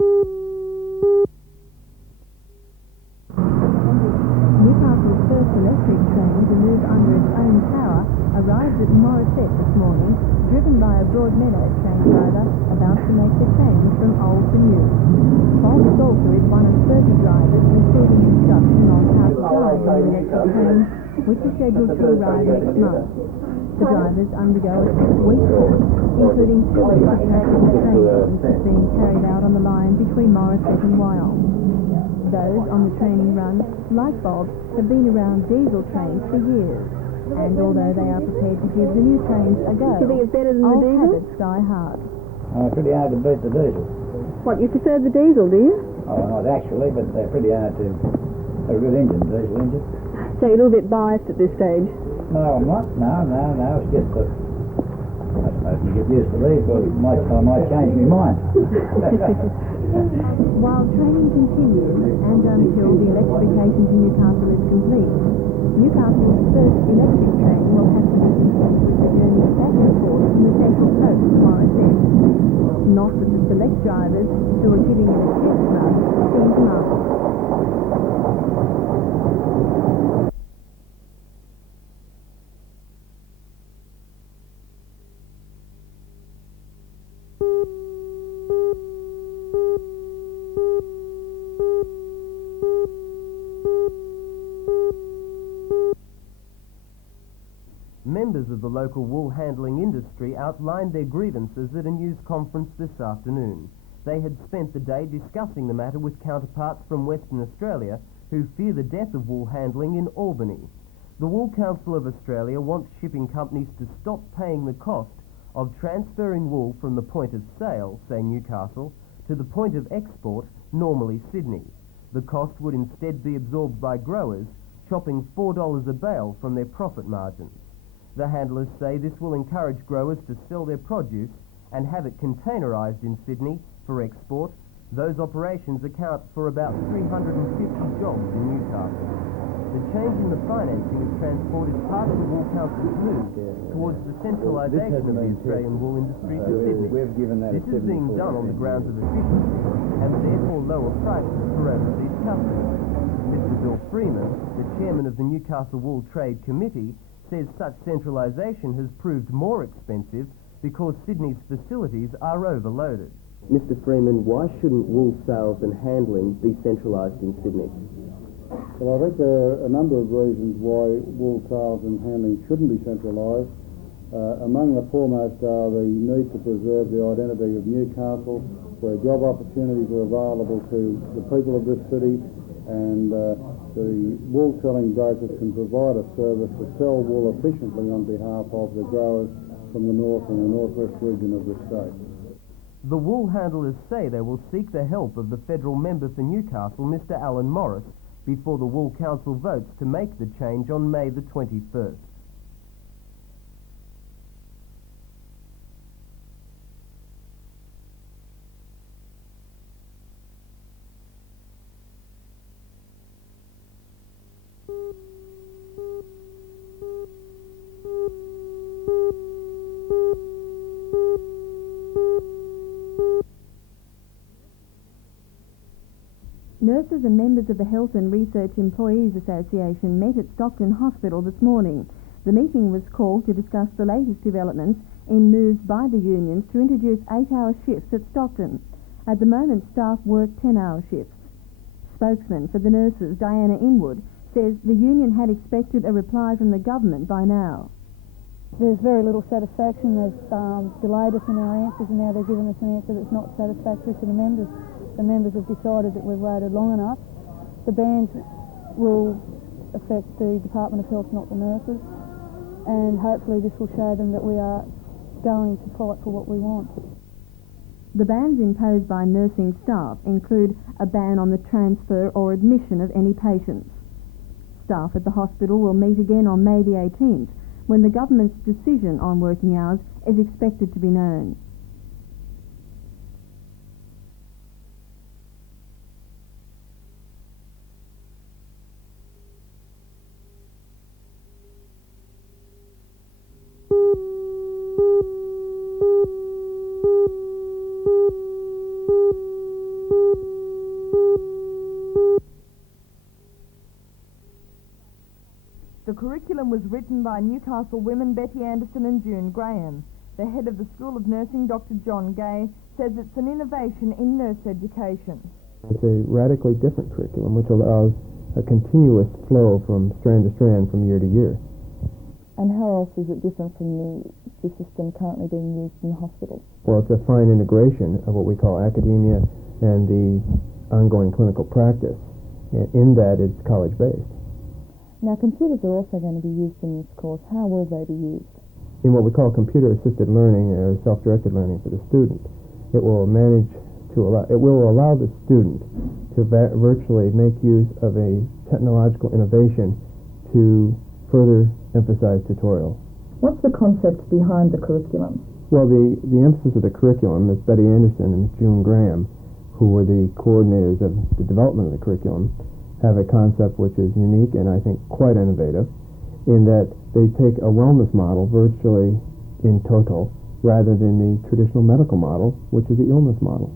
Newcastle's first electric train to move under its own power arrived at Morisset this morning, driven by a Broadmeadow train driver about to make the change from old to new. Bob Salter is one of 30 drivers receiving instruction on how to drive the electric train, which is scheduled to arrive next month. The drivers undergo a 6-week course, including 2 weeks of practical training being carried out on the line between Morisset and Wyong. Those on the training run, like Bob, have been around diesel trains for years. And although they are prepared to give the new trains a go, do you think it's better than the old diesel? habits die hard. Pretty hard to beat the diesel. What, you prefer the diesel, do you? Oh, not actually, but they're pretty hard to... They're a good engine, diesel engine. So you're a little bit biased at this stage? No, I'm not. No. It's just that... I suppose you get used to these, but I might change my mind. While training continues and until the electrification to Newcastle is complete, Newcastle's first electric train will have to be content with the journey back and forth from the central coast to Morisset. Not that the select drivers who are giving it a test run seem to mind. Members of the local wool handling industry outlined their grievances at a news conference this afternoon. They had spent the day discussing the matter with counterparts from Western Australia who fear the death of wool handling in Albany. The Wool Council of Australia wants shipping companies to stop paying the cost of transferring wool from the point of sale, say Newcastle, to the point of export, normally Sydney. The cost would instead be absorbed by growers, chopping $4 a bale from their profit margins. The handlers say this will encourage growers to sell their produce and have it containerised in Sydney for export. Those operations account for about 350 jobs in Newcastle. The change in the financing of transport is part of the Wool Council's move towards the centralisation of the Australian wool industry to Sydney. This is being done on the grounds of efficiency and therefore lower prices for overseas customers. Mr. Bill Freeman, the chairman of the Newcastle Wool Trade Committee, says such centralisation has proved more expensive because Sydney's facilities are overloaded. Mr. Freeman, why shouldn't wool sales and handling be centralised in Sydney? Well, I think there are a number of reasons why wool sales and handling shouldn't be centralised. Among the foremost are the need to preserve the identity of Newcastle, where job opportunities are available to the people of this city, and the wool selling brokers can provide a service to sell wool efficiently on behalf of the growers from the north and the northwest region of the state. The wool handlers say they will seek the help of the federal member for Newcastle, Mr. Alan Morris, before the Wool Council votes to make the change on May the 21st. Nurses and members of the Health and Research Employees Association met at Stockton Hospital this morning. The meeting was called to discuss the latest developments in moves by the unions to introduce 8-hour shifts at Stockton. At the moment, staff work 10-hour shifts. Spokesman for the nurses, Diana Inwood, says the union had expected a reply from the government by now. There's very little satisfaction. They've delayed us in our answers, and now they're giving us an answer that's not satisfactory to the members. The members have decided that we've waited long enough. The bans will affect the Department of Health, not the nurses, and hopefully this will show them that we are going to fight for what we want. The bans imposed by nursing staff include a ban on the transfer or admission of any patients. Staff at the hospital will meet again on May the 18th, when the government's decision on working hours is expected to be known. curriculum was written by Newcastle women Betty Anderson and June Graham. The head of the School of Nursing, Dr. John Gay, says it's an innovation in nurse education. It's a radically different curriculum which allows a continuous flow from strand to strand from year to year. And how else is it different from the system currently being used in the hospitals? Well, it's a fine integration of what we call academia and the ongoing clinical practice. In that, it's college-based. Now, computers are also going to be used in this course. How will they be used? In what we call computer-assisted learning or self-directed learning for the student, it will allow the student to virtually make use of a technological innovation to further emphasize tutorial. What's the concept behind the curriculum? Well, the emphasis of the curriculum, Ms. Betty Anderson and Ms. June Graham, who were the coordinators of the development of the curriculum, have a concept which is unique and I think quite innovative, in that they take a wellness model virtually in total rather than the traditional medical model, which is the illness model.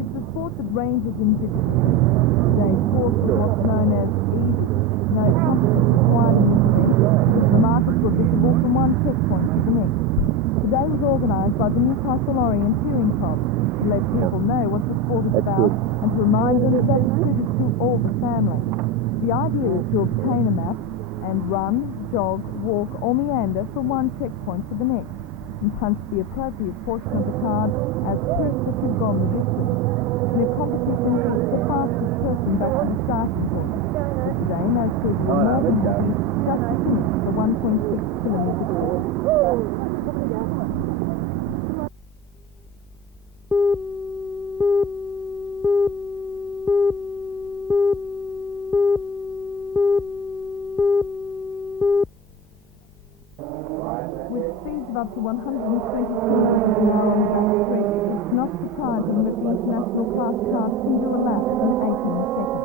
It's a sport that ranges in difficulty. Stage 4 is what's known as easy, no competence required in the event. The markers were visible from one checkpoint to the next. Today was organised by the Newcastle Orienteering Club to let people know what the sport is about and to remind them that it's suited to all the family. The idea is to obtain a map and run, jog, walk or meander from one checkpoint to the next and punch the appropriate portion of the card as proof that you've gone the distance. In a competition it's the fastest person back to the starting point. Today most people are more than happy just to finish the 1.6 kilometre course. With speeds of up to 120 kilometres an hour on the back street, it's not surprising that the international class cars can do a lap in 18 seconds.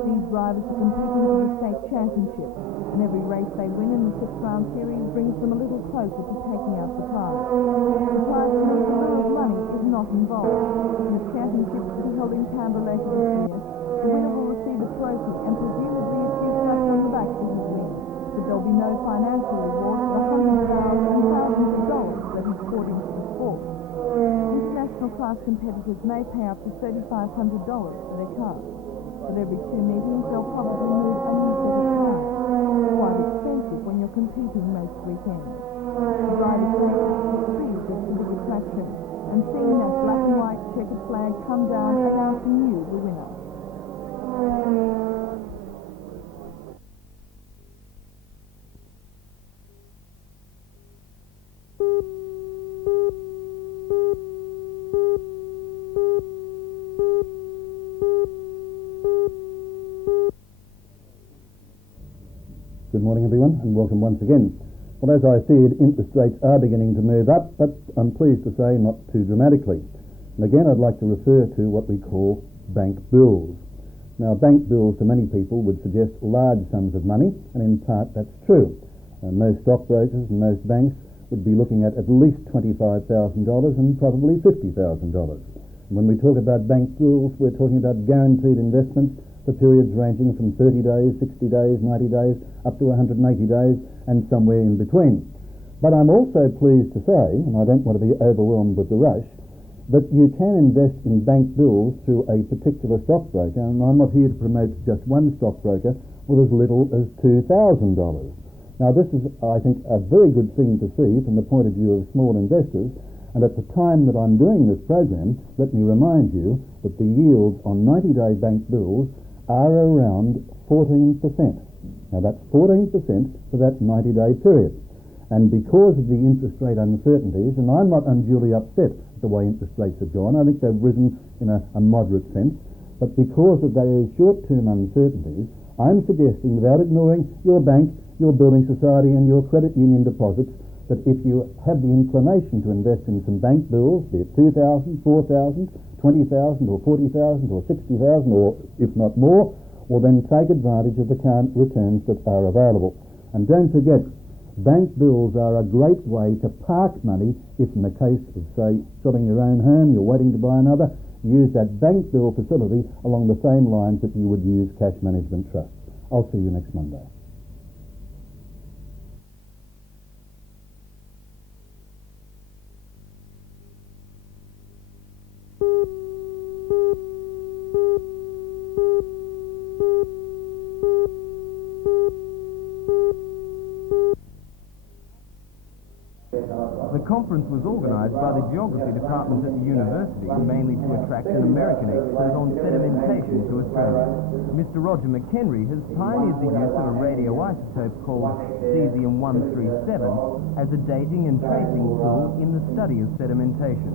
These drivers are competing for the state championship, and every race they win in the 6-round series brings them a little closer to taking out the prize. The prize for the amount of money is not involved. In the championship to be held in Canberra later this year, the winner will receive a trophy and presumably a few pats on the back for his win. But there'll be no financial reward for the hundreds and thousands of dollars that he's poured into the sport. International class competitors may pay up to $3,500 for their cars. With every 2 meetings, they'll probably need a new set of cars. Quite expensive when you're competing most weekends. The drivers say speed is the big attraction, and seeing that black and white checkered flag come down announcing you the winner. Good morning everyone and welcome once again. Well, as I said, interest rates are beginning to move up, but I'm pleased to say not too dramatically. And again I'd like to refer to what we call bank bills. Now bank bills to many people would suggest large sums of money, and in part that's true. Most stockbrokers and most banks would be looking at least $25,000 and probably $50,000. And when we talk about bank bills, we're talking about guaranteed investments for periods ranging from 30 days, 60 days, 90 days, up to 180 days, and somewhere in between. But I'm also pleased to say, and I don't want to be overwhelmed with the rush, that you can invest in bank bills through a particular stockbroker, and I'm not here to promote just one stockbroker, with as little as $2,000. Now this is, I think, a very good thing to see from the point of view of small investors, and at the time that I'm doing this program, let me remind you that the yields on 90-day bank bills are around 14%. Now that's 14% for that 90-day period. And because of the interest rate uncertainties, and I'm not unduly upset at the way interest rates have gone, I think they've risen in a moderate sense, but because of those short-term uncertainties, I'm suggesting, without ignoring your bank, your building society and your credit union deposits, that if you have the inclination to invest in some bank bills, be it $2,000, $4,000, $20,000 or $40,000 or $60,000 or if not more, well then take advantage of the current returns that are available. And don't forget, bank bills are a great way to park money if in the case of, say, selling your own home, you're waiting to buy another, use that bank bill facility along the same lines that you would use cash management trusts. I'll see you next Monday. The conference was organised by the Geography Department at the university, mainly to attract an American expert on sedimentation to Australia. Mr. Roger McHenry has pioneered the use of a radioisotope called cesium-137 as a dating and tracing tool in the study of sedimentation.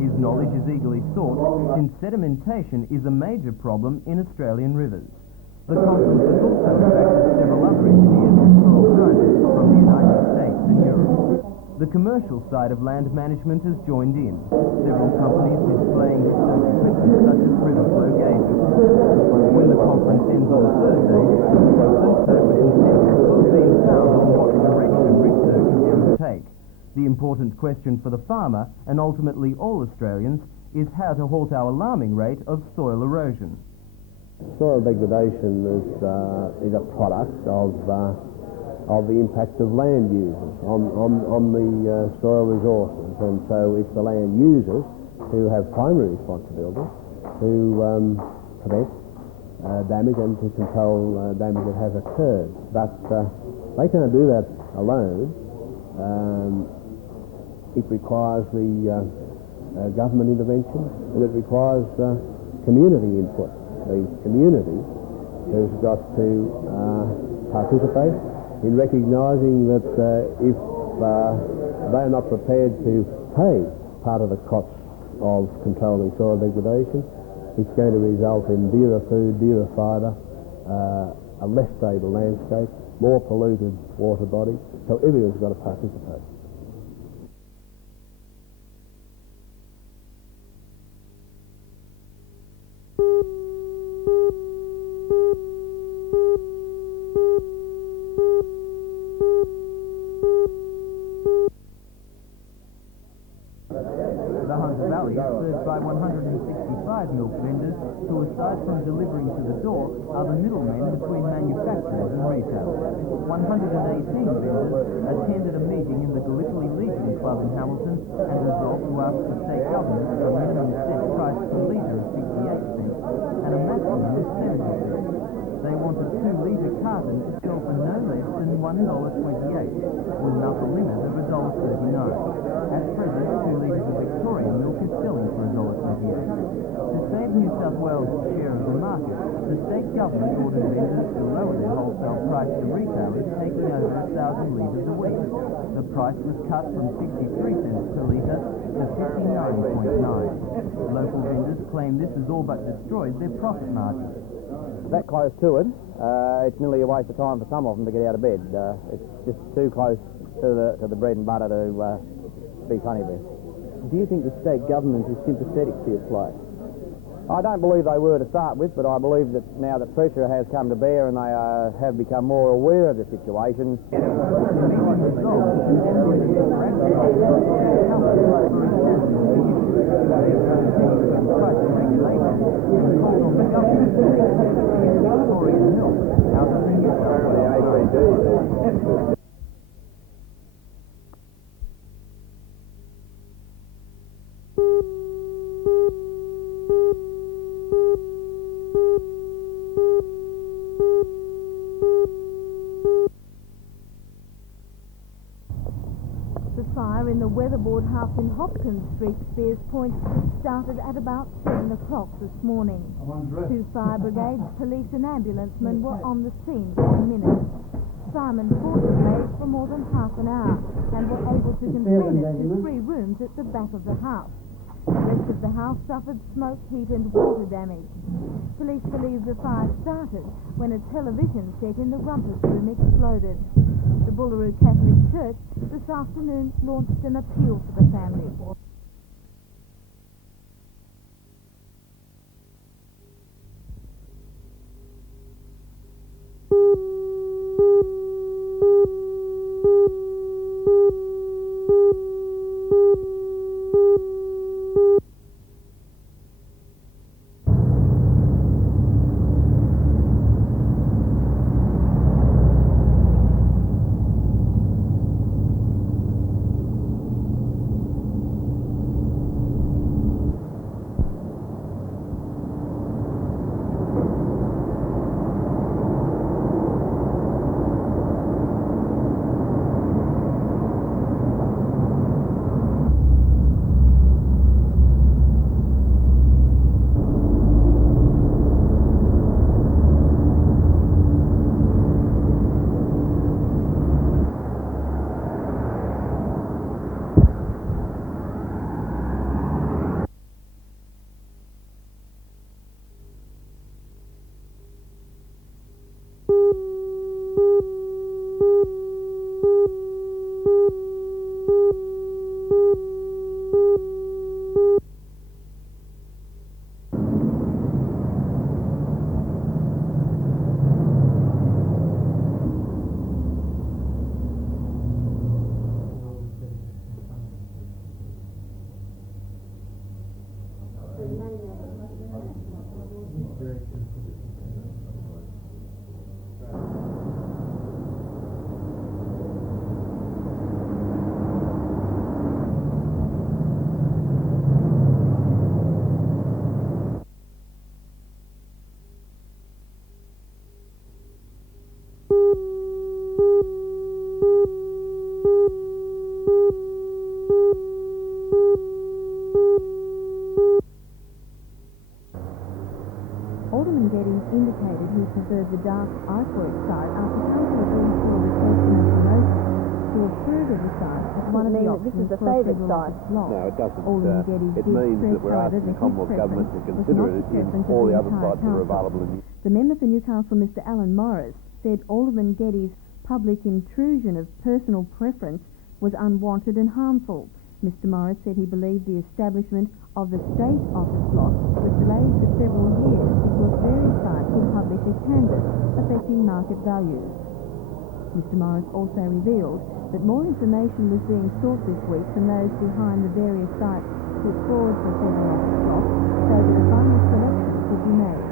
His knowledge is eagerly sought since sedimentation is a major problem in Australian rivers. The conference has also attracted several other engineers and soil scientists from the United States and Europe. The commercial side of land management has joined in, several companies displaying research equipment such as river flow gauges. When the conference ends on Thursday, the purpose consensus will have been found on what direction research should take. The important question for the farmer, and ultimately all Australians, is how to halt our alarming rate of soil erosion. Soil degradation is a product of the impact of land users on the soil resources, and so it's the land users who have primary responsibility to prevent damage and to control damage that has occurred. But they can't do that alone. It requires the government intervention, and it requires community input. The community has got to participate in recognising that if they are not prepared to pay part of the cost of controlling soil degradation, it's going to result in dearer food, dearer fibre, a less stable landscape, more polluted water bodies, so everyone's got to participate. Valley is served by 165 milk vendors who, aside from delivering to the door, are the middlemen between manufacturers and retailers. 118 vendors attended a meeting in the Gallipoli Legion Club in Hamilton and resolved to ask the state government for a minimum set price per litre of 68 cents and a maximum of 70 cents. They want a 2-litre carton to sell for no less than $1.28, with an upper limit of $1.39. At present, 2 litres of Victorian milk is selling for $1.28. To save New South Wales' share of the market, the state government ordered vendors to lower their wholesale price to retailers taking over 1,000 litres a week. The price was cut from 63 cents per litre to 59.9. Local vendors claim this has all but destroyed their profit margin. That close to it, it's nearly a waste of time for some of them to get out of bed. It's just too close to the bread and butter to be funny with. Do you think the state government is sympathetic to your plight? I don't believe they were to start with, but I believe that now that pressure has come to bear and they have become more aware of the situation. The fire in the weatherboard house in Hopkins Street, Spears Point, started at about 7 o'clock this morning. 2 fire brigades, police and ambulancemen were on the scene within minutes. Firemen fought the blaze for more than half an hour and were able to contain it to 3 rooms at the back of the house. The rest of the house suffered smoke, heat and water damage. Police believe the fire started when a television set in the rumpus room exploded. The Bullaroo Catholic Church this afternoon launched an appeal for the family. Alderman Geddes indicated he preferred the dark icework site after council agreed to a request in a motion to approve of the site as one of the options this is the for a favoured federal site. office block. No, it doesn't. Alderman Geddes It did means stress, that we're however, asking the that his Commonwealth Government to preference was consider not it the in preference of all the the other entire spots that are council. available in The member for Newcastle, Mr Alan Morris, said Alderman Geddes' public intrusion of personal preference was unwanted and harmful. Mr Morris said he believed the establishment of the State office block was delayed for several years because various sites were publicly canvassed, affecting market values. Mr Morris also revealed that more information was being sought this week from those behind the various sites put forward for federal office block so that a final selection could be made.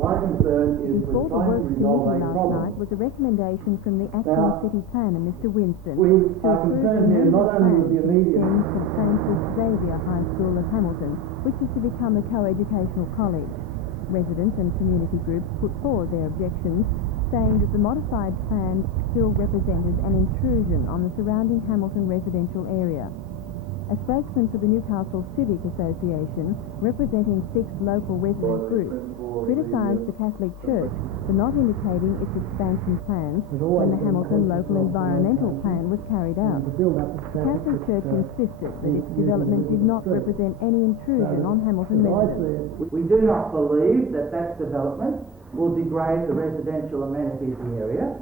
My concern is Before the Works Committee last night was a recommendation from the acting city planner, Mr Winston, We to are approve concerned here not only with the immediate... for Francis Xavier High School of Hamilton, which is to become a co-educational college. Residents and community groups put forward their objections, saying that the modified plan still represented an intrusion on the surrounding Hamilton residential area. A spokesman for the Newcastle Civic Association, representing 6 local resident groups, criticised the Catholic Church for not indicating its expansion plans when the Hamilton Local Environmental Plan was carried out. The Catholic Church insisted that its development did not represent any intrusion on Hamilton residents. We do not believe that development will degrade the residential amenities of the area.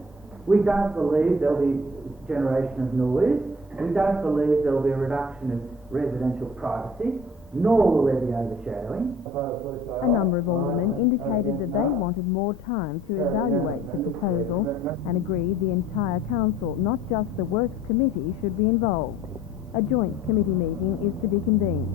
We don't believe there'll be generation of noise. We don't believe there will be a reduction of residential privacy, nor will there be overshadowing. A number of aldermen indicated that they wanted more time to evaluate the proposal and agreed the entire council, not just the Works Committee, should be involved. A joint committee meeting is to be convened.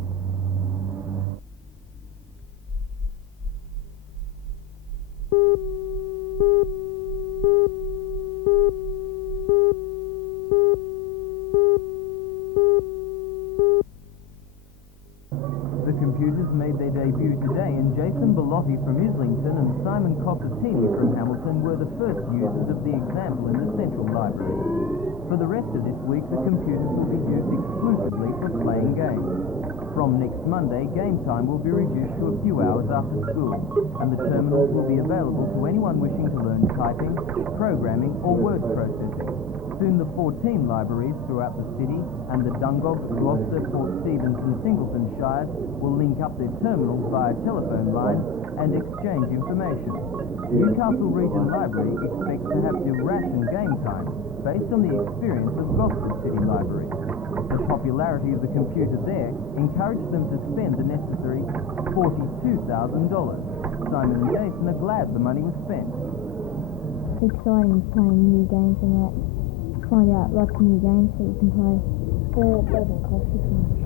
The computers made their debut today, and Jason Bellotti from Islington and Simon Coppertini from Hamilton were the first users of the example in the Central Library. For the rest of this week, the computers will be used exclusively for playing games. From next Monday, game time will be reduced to a few hours after school, and the terminals will be available to anyone wishing to learn typing, programming, or word processing. Soon the 14 libraries throughout the city and the Dungog, Gloucester, Port Stephens and Singleton Shires will link up their terminals via telephone lines and exchange information. Newcastle Region Library expects to have to ration game time based on the experience of Gloucester City Library. The popularity of the computer there encouraged them to spend the necessary $42,000. Simon and Jason are glad the money was spent. It's exciting playing new games and that. Find out lots of new games that you can play. It doesn't cost us much.